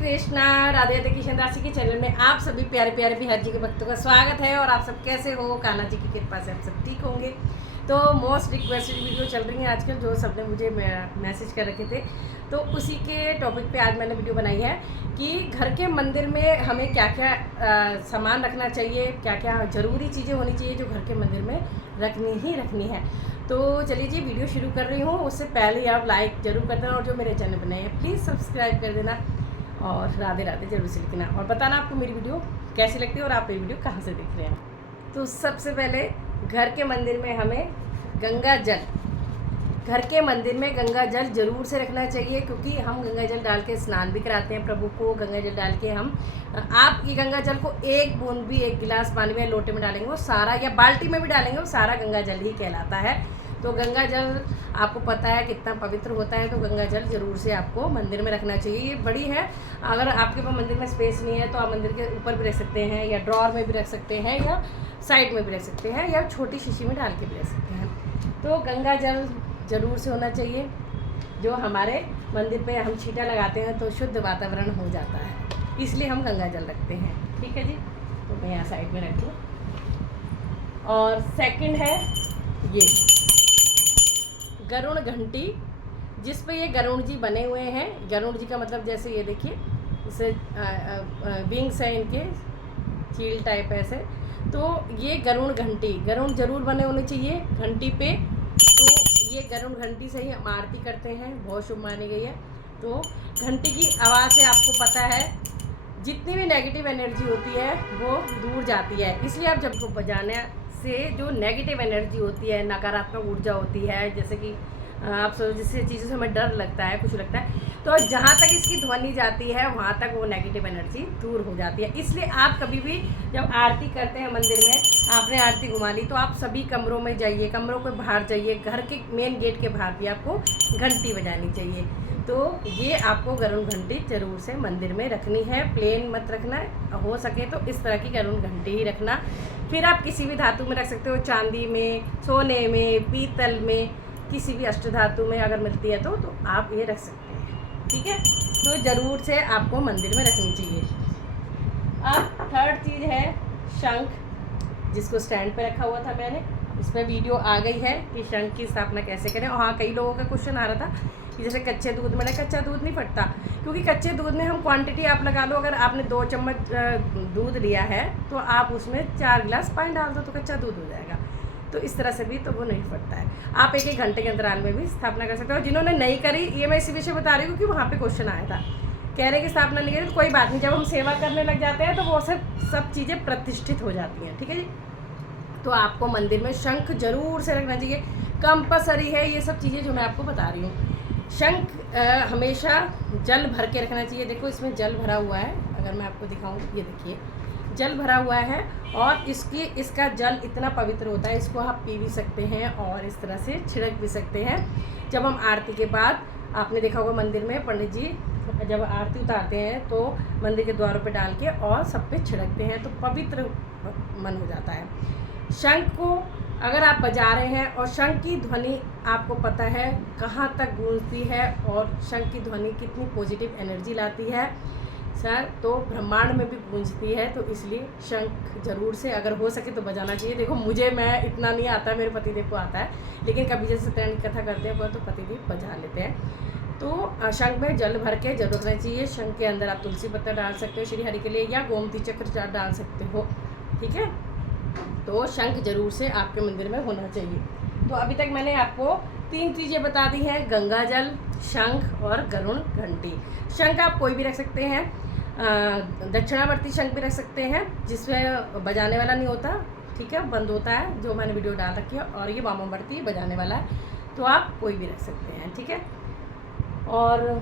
कृष्णा। राधे राधे किशन राशि के चैनल में आप सभी प्यारे प्यारे बिहार जी के भक्तों का स्वागत है। और आप सब कैसे हो? कान्हा जी की कृपा से आप सब ठीक होंगे। तो मोस्ट रिक्वेस्टेड वीडियो चल रही है आजकल, जो सबने मुझे मैसेज कर रखे थे, तो उसी के टॉपिक पे आज मैंने वीडियो बनाई है कि घर के मंदिर में हमें क्या क्या सामान रखना चाहिए, क्या क्या ज़रूरी चीज़ें होनी चाहिए जो घर के मंदिर में रखनी है। तो चलिए जी, वीडियो शुरू कर रही हूँ। उससे पहले आप लाइक ज़रूर कर देना और जो मेरे चैनल बनाए हैं प्लीज़ सब्सक्राइब कर देना और राधे राधे जरूर से लिखना और बताना आपको मेरी वीडियो कैसी लगती है और आप मेरी वीडियो कहाँ से देख रहे हैं। तो सबसे पहले घर के मंदिर में हमें गंगा जल, घर के मंदिर में गंगा जल ज़रूर से रखना चाहिए, क्योंकि हम गंगा जल डाल के स्नान भी कराते हैं प्रभु को। गंगा जल डाल के हम आप ये गंगा जल को एक बूंद भी एक गिलास पानी में लोटे में डालेंगे वो सारा, या बाल्टी में भी डालेंगे वो सारा गंगा जल ही कहलाता है। तो गंगा जल आपको पता है कितना पवित्र होता है, तो गंगा जल ज़रूर से आपको मंदिर में रखना चाहिए। ये बड़ी है, अगर आपके पास मंदिर में स्पेस नहीं है तो आप मंदिर के ऊपर भी रख सकते हैं, या ड्रॉर में भी रख सकते हैं, या साइड में भी रख सकते हैं, या छोटी शीशी में डाल के भी रख सकते हैं। तो गंगा जल ज़रूर से होना चाहिए। जो हमारे मंदिर पे हम छींटा लगाते हैं तो शुद्ध वातावरण हो जाता है, इसलिए हम गंगा जल रखते हैं। ठीक है जी, तो मैं यहाँ साइड में रख दूँ। और सेकंड है ये गरुड़ घंटी, जिस पे ये गरुड़ जी बने हुए हैं। गरुड़ जी का मतलब जैसे ये देखिए, इसे विंग्स हैं इनके, चील टाइप ऐसे। तो ये गरुड़ घंटी, गरुड़ जरूर बने होने चाहिए घंटी पे। तो ये गरुड़ घंटी से ही हम आरती करते हैं, बहुत शुभ मानी गई है। तो घंटी की आवाज़ से आपको पता है जितनी भी नेगेटिव एनर्जी होती है वो दूर जाती है। इसलिए आप जब को बजाने से जो नेगेटिव एनर्जी होती है, नकारात्मक ऊर्जा होती है, जैसे कि आप सोचो जिससे चीज़ों से हमें डर लगता है, कुछ लगता है, तो जहाँ तक इसकी ध्वनि जाती है वहाँ तक वो नेगेटिव एनर्जी दूर हो जाती है। इसलिए आप कभी भी जब आरती करते हैं मंदिर में, आपने आरती घुमा ली, तो आप सभी कमरों में जाइए, कमरों के बाहर जाइए, घर के मेन गेट के बाहर भी आपको घंटी बजानी चाहिए। तो ये आपको गरुड़ घंटी जरूर से मंदिर में रखनी है, प्लेन मत रखना, हो सके तो इस तरह की गरुड़ घंटी ही रखना। फिर आप किसी भी धातु में रख सकते हो, चांदी में, सोने में, पीतल में, किसी भी अष्ट धातु में अगर मिलती है तो आप ये रख सकते हैं। ठीक है, तो ज़रूर से आपको मंदिर में रखनी चाहिए। अब थर्ड चीज़ है शंख, जिसको स्टैंड पे रखा हुआ था मैंने, इस पर वीडियो आ गई है कि शंख की स्थापना कैसे करें। और हाँ, कई लोगों का क्वेश्चन आ रहा था कि जैसे कच्चे दूध में, कच्चा दूध नहीं फटता, क्योंकि कच्चे दूध में हम क्वांटिटी आप लगा लो। अगर आपने 2 चम्मच दूध लिया है तो आप उसमें 4 गिलास पानी डाल दो तो कच्चा दूध हो जाएगा। तो इस तरह से भी तो वो नहीं फटता है। आप एक घंटे के अंतराल में भी स्थापना कर सकते हो। जिन्होंने नहीं करी, ये मैं इसी विषय बता रही हूँ क्योंकि वहाँ पे क्वेश्चन आया था, कह रहे कि स्थापना नहीं करी तो कोई बात नहीं, जब हम सेवा करने लग जाते हैं तो वो सब चीज़ें प्रतिष्ठित हो जाती हैं। ठीक है जी, तो आपको मंदिर में शंख जरूर से रखना चाहिए, कंपलसरी है ये सब चीज़ें जो मैं आपको बता रही हूँ। शंख हमेशा जल भर के रखना चाहिए। देखो इसमें जल भरा हुआ है, अगर मैं आपको दिखाऊँ, ये देखिए जल भरा हुआ है, और इसका जल इतना पवित्र होता है, इसको आप पी भी सकते हैं और इस तरह से छिड़क भी सकते हैं। जब हम आरती के बाद, आपने देखा होगा मंदिर में पंडित जी जब आरती उतारते हैं तो मंदिर के द्वारों पे डाल के और सब पे छिड़कते हैं, तो पवित्र मन हो जाता है। शंख को अगर आप बजा रहे हैं और शंख की ध्वनि आपको पता है कहाँ तक गूंजती है और शंख की ध्वनि कितनी पॉजिटिव एनर्जी लाती है सर, तो ब्रह्मांड में भी गूंजती है। तो इसलिए शंख जरूर से अगर हो सके तो बजाना चाहिए। देखो मैं इतना नहीं आता, मेरे पतिदेव को आता है, लेकिन कभी जैसे सत्यनारायण की कथा करते हैं तो पतिदेव बजा लेते हैं। तो शंख में जल भर के जरूर रखना चाहिए। शंख के अंदर आप तुलसी पत्ता डाल सकते हो श्री हरि के लिए, या गोमती चक्र डाल सकते हो। ठीक है, तो शंख जरूर से आपके मंदिर में होना चाहिए। तो अभी तक मैंने आपको 3 चीज़ें बता दी हैं, गंगा जल, शंख और गरुड़ घंटी। शंख आप कोई भी रख सकते हैं, दक्षिणावर्ती शंख भी रख सकते हैं जिसमें बजाने वाला नहीं होता, ठीक है, बंद होता है, जो मैंने वीडियो डाल रखी है। और ये वामावर्ती बजाने वाला है, तो आप कोई भी रख सकते हैं। ठीक है, और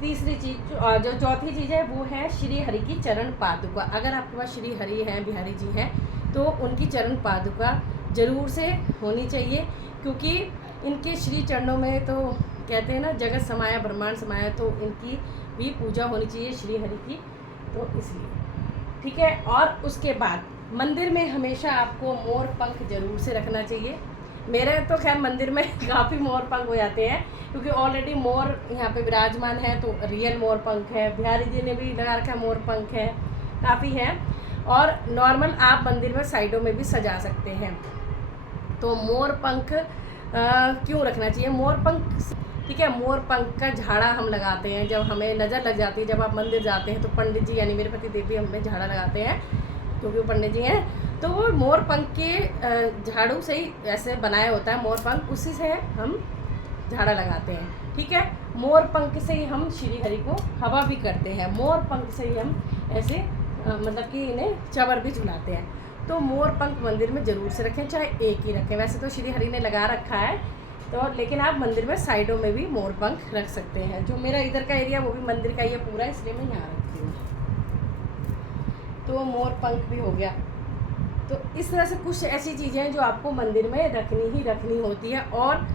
तीसरी चीज़ जो चौथी चीज़ है वो है श्री हरि की चरण पादुका। अगर आपके पास श्री हरि हैं, बिहारी जी हैं, तो उनकी चरण पादुका जरूर से होनी चाहिए, क्योंकि इनके श्री चरणों में तो कहते हैं ना जगत समाया ब्रह्मांड समाया, तो इनकी भी पूजा होनी चाहिए श्री हरि की, तो इसलिए। ठीक है, और उसके बाद मंदिर में हमेशा आपको मोर पंख जरूर से रखना चाहिए। मेरे तो खैर मंदिर में काफ़ी मोर पंख हो जाते हैं, क्योंकि ऑलरेडी मोर यहाँ पे विराजमान है, तो रियल मोर पंख है। बिहारी जी ने भी लगा रखा है मोर पंख है, काफ़ी है। और नॉर्मल आप मंदिर में साइडों में भी सजा सकते हैं। तो मोर पंख क्यों रखना चाहिए? मोर पंख, ठीक है, मोर पंख का झाड़ा हम लगाते हैं जब हमें नज़र लग जाती है। जब आप मंदिर जाते हैं तो पंडित जी यानी मेरे पति देव भी हमें झाड़ा लगाते हैं, क्योंकि वो पंडित जी हैं। तो वो मोर पंख के झाड़ू से ही ऐसे बनाया होता है मोर पंख, उसी से हम झाड़ा लगाते हैं, ठीक है। मोर पंख से ही हम श्री हरि को हवा भी करते हैं, मोर पंख से ही हम ऐसे मतलब कि इन्हें चवर भी झुलाते हैं। तो मोर पंख मंदिर में ज़रूर से रखें, चाहे एक ही रखें। वैसे तो श्री हरि ने लगा रखा है, तो लेकिन आप मंदिर में साइडों में भी मोर पंख रख सकते हैं। जो मेरा इधर का एरिया वो भी मंदिर का ही है पूरा, इसलिए मैं यहाँ रखती हूँ। तो मोर पंख भी हो गया। तो इस तरह से कुछ ऐसी चीज़ें हैं जो आपको मंदिर में रखनी ही रखनी होती है। और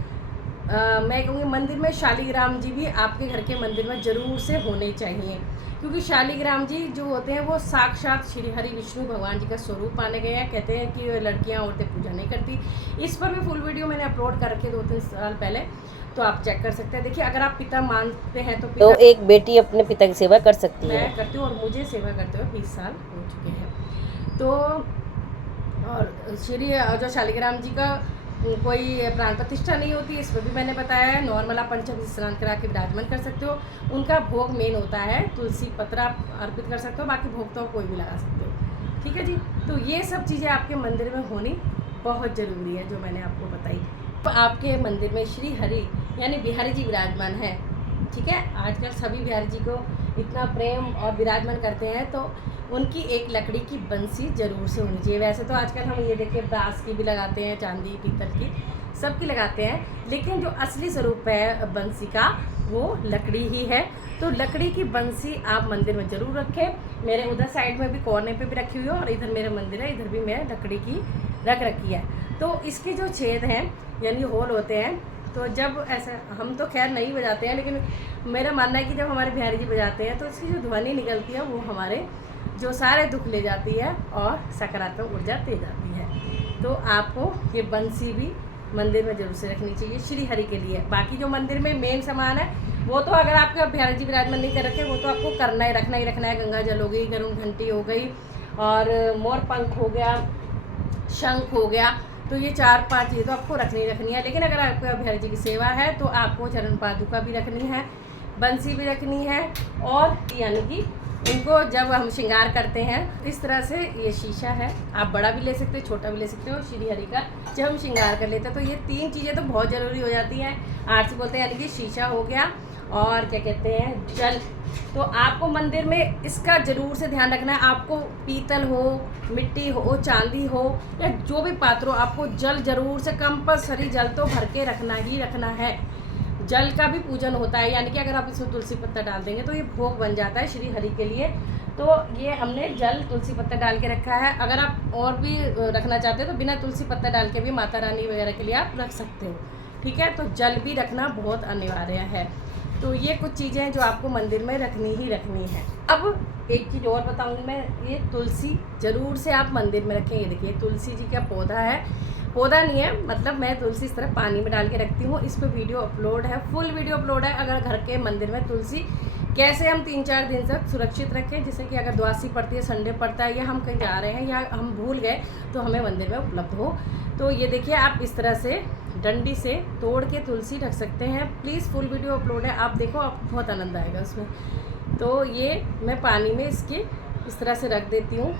मैं कहूँगी मंदिर में शालिग्राम जी भी आपके घर के मंदिर में ज़रूर से होने चाहिए, क्योंकि शालिग्राम जी जो होते हैं वो साक्षात श्री हरि विष्णु भगवान जी का स्वरूप माने गए हैं। कहते हैं कि लड़कियां औरतें पूजा नहीं करती। इस पर भी फुल वीडियो मैंने अपलोड कर रखे 2-3 साल पहले, तो आप चेक कर सकते हैं। देखिए, अगर आप पिता मानते हैं तो एक बेटी अपने पिता की सेवा कर सकती है। मैं करती हूँ, और मुझे सेवा करते हुए 20 साल हो चुके हैं। तो और श्री जो शालिग्राम जी का कोई प्राण प्रतिष्ठा नहीं होती, इस पर भी मैंने बताया है। नॉर्मल आप पंचामृत स्नान करा के विराजमान कर सकते हो। उनका भोग मेन होता है तुलसी पत्र आप अर्पित कर सकते हो, बाकी भोग तो कोई भी लगा सकते हो, ठीक है जी। तो ये सब चीज़ें आपके मंदिर में होनी बहुत ज़रूरी है, जो मैंने आपको बताई। तो आपके मंदिर में श्री हरि यानी बिहारी जी विराजमान है, ठीक है। आजकल सभी बिहारी जी को इतना प्रेम और विराजमान करते हैं, तो उनकी एक लकड़ी की बंसी ज़रूर से होनी चाहिए। वैसे तो आजकल हम ये देखिए ब्रास की भी लगाते हैं, चांदी पीतल की सबकी लगाते हैं, लेकिन जो असली स्वरूप है बंसी का वो लकड़ी ही है। तो लकड़ी की बंसी आप मंदिर में ज़रूर रखें। मेरे उधर साइड में भी कोने पे भी रखी हुई है, और इधर मेरा मंदिर है, इधर भी मैं लकड़ी की रख रखी है। तो इसके जो छेद हैं यानी होल होते हैं, तो जब ऐसा हम तो खैर नहीं बजाते हैं, लेकिन मेरा मानना है कि जब हमारे बिहारी जी बजाते हैं तो इसकी जो ध्वनि निकलती है वो हमारे जो सारे दुख ले जाती है और सकारात्मक ऊर्जा दे जाती है। तो आपको ये बंसी भी मंदिर में जरूर से रखनी चाहिए श्री हरि के लिए। बाकी जो मंदिर में मेन सामान है वो तो अगर आपके बिहारी जी विराजमान नहीं कर रखे, वो तो आपको करना ही रखना है। गंगा जल हो गई, गरुड़ घंटी हो गई, और मोर पंख हो गया, शंख हो गया। तो ये 4-5 चीज़ें तो आपको रखनी है। लेकिन अगर आपके बिहारी जी की सेवा है तो आपको चरण पादुका भी रखनी है, बंसी भी रखनी है, और यानी कि इनको जब हम श्रृंगार करते हैं इस तरह से, ये शीशा है, आप बड़ा भी ले सकते हो, छोटा भी ले सकते हो श्री हरि का। जब हम श्रृंगार कर लेते हैं तो ये 3 चीज़ें तो बहुत ज़रूरी हो जाती हैं। आरती बोलते हैं, यानी कि शीशा हो गया, और क्या कहते हैं जल। तो आपको मंदिर में इसका ज़रूर से ध्यान रखना है। आपको पीतल हो, मिट्टी हो, चांदी हो, या जो भी पात्र हो, आपको जल ज़रूर से कंपल्सरी जल तो भर के रखना ही रखना है। जल का भी पूजन होता है, यानी कि अगर आप इसमें तुलसी पत्ता डाल देंगे तो ये भोग बन जाता है श्री हरि के लिए। तो ये हमने जल तुलसी पत्ता डाल के रखा है। अगर आप और भी रखना चाहते हो तो बिना तुलसी पत्ता डाल के भी माता रानी वगैरह के लिए आप रख सकते हो, ठीक है। तो जल भी रखना बहुत अनिवार्य है। तो ये कुछ चीज़ें हैं जो आपको मंदिर में रखनी ही रखनी है। अब एक चीज़ और बताऊँगी मैं, ये तुलसी ज़रूर से आप मंदिर में रखें। ये देखिए तुलसी जी का पौधा है, पौधा नहीं है, मतलब मैं तुलसी इस तरह पानी में डाल के रखती हूँ। इस पर वीडियो अपलोड है, फुल वीडियो अपलोड है। अगर घर के मंदिर में तुलसी कैसे हम 3-4 दिन तक सुरक्षित रखें, जैसे कि अगर द्वादशी पड़ती है, संडे पड़ता है, या हम कहीं जा रहे हैं या हम भूल गए तो हमें मंदिर में उपलब्ध हो। तो ये देखिए आप इस तरह से डंडी से तोड़ के तुलसी रख सकते हैं। प्लीज़ फुल वीडियो अपलोड है, आप देखो, आपको बहुत आनंद आएगा उसमें। तो ये मैं पानी में इसके इस तरह से रख देती हूँ,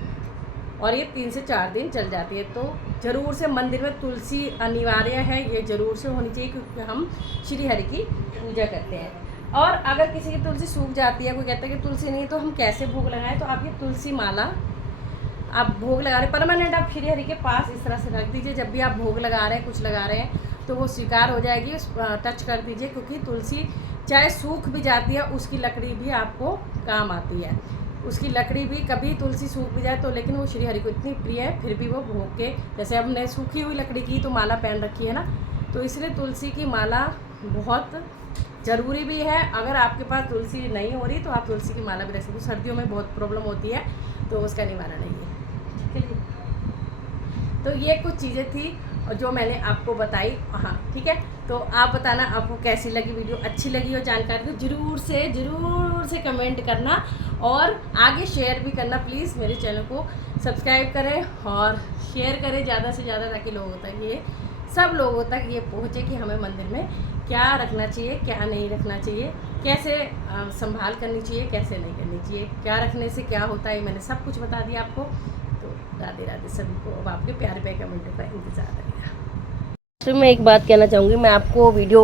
और ये 3 से 4 दिन चल जाती है। तो ज़रूर से मंदिर में तुलसी अनिवार्य है, ये ज़रूर से होनी चाहिए, क्योंकि हम श्री हरि की पूजा करते हैं। और अगर किसी की तुलसी सूख जाती है, कोई कहता है कि तुलसी नहीं, तो हम कैसे भोग लगाएं? तो आप ये तुलसी माला आप भोग लगा रहे हैं परमानेंट, आप श्री हरि के पास इस तरह से रख दीजिए। जब भी आप भोग लगा रहे हैं, कुछ लगा रहे हैं, तो वो स्वीकार हो जाएगी। टच कर दीजिए, क्योंकि तुलसी चाहे सूख भी जाती है, उसकी लकड़ी भी आपको काम आती है। उसकी लकड़ी भी, कभी तुलसी सूख भी जाए तो, लेकिन वो श्री हरि को इतनी प्रिय है, फिर भी वो भोग के, जैसे हमने सूखी हुई लकड़ी की तो माला पहन रखी है ना, तो इसलिए तुलसी की माला बहुत ज़रूरी भी है। अगर आपके पास तुलसी नहीं हो रही तो आप तुलसी की माला भी रख सकते हो। सर्दियों में बहुत प्रॉब्लम होती है, तो उसका निवारण है ये। तो ये कुछ चीज़ें थी, और जो मैंने आपको बताई। हाँ ठीक है, तो आप बताना आपको कैसी लगी वीडियो, अच्छी लगी हो जानकारी तो ज़रूर से कमेंट करना और आगे शेयर भी करना प्लीज़। मेरे चैनल को सब्सक्राइब करें और शेयर करें ज़्यादा से ज़्यादा, ताकि लोगों तक ये सब लोगों तक ये पहुँचे कि हमें मंदिर में क्या रखना चाहिए, क्या नहीं रखना चाहिए, कैसे संभाल करनी चाहिए, कैसे नहीं करनी चाहिए, क्या रखने से क्या होता है, मैंने सब कुछ बता दिया आपको। तो राधे राधे सभी को। अब आपके प्यारे प्यारे कमेंटों का इंतज़ार रहेगा। तो मैं एक बात कहना चाहूँगी, मैं आपको वीडियो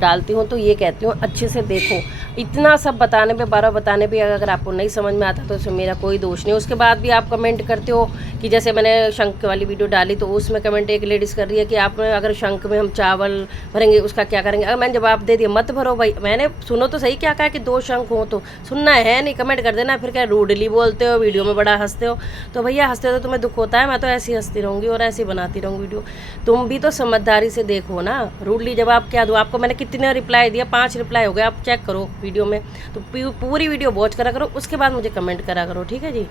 डालती हूँ तो ये कहती हूँ अच्छे से देखो। इतना सब बताने पे, बारह बताने पे अगर आपको नहीं समझ में आता तो उसमें मेरा कोई दोष नहीं। उसके बाद भी आप कमेंट करते हो कि जैसे मैंने शंख वाली वीडियो डाली तो उसमें कमेंट एक लेडीज़ कर रही है कि आप अगर शंख में हम चावल भरेंगे उसका क्या करेंगे। अगर मैंने जवाब दे दिया मत भरो भाई, मैंने सुनो तो सही क्या कहा कि 2 शंख हो, तो सुनना है नहीं, कमेंट कर देना। फिर क्या रूडली बोलते हो, वीडियो में बड़ा हंसते हो। तो भैया हंसते हो तो तुम्हें दुख होता है, मैं तो ऐसी हंसती रहूँगी और ऐसी बनाती रहूँगी वीडियो। तुम भी तो समझदारी से देखो ना, रूडली जवाब क्या दूँ आपको। मैंने कितने रिप्लाई दिया, 5 रिप्लाई हो गए, आप चेक करो वीडियो में। तो पूरी वीडियो वॉच करा करो, उसके बाद मुझे कमेंट करा करो, ठीक है जी।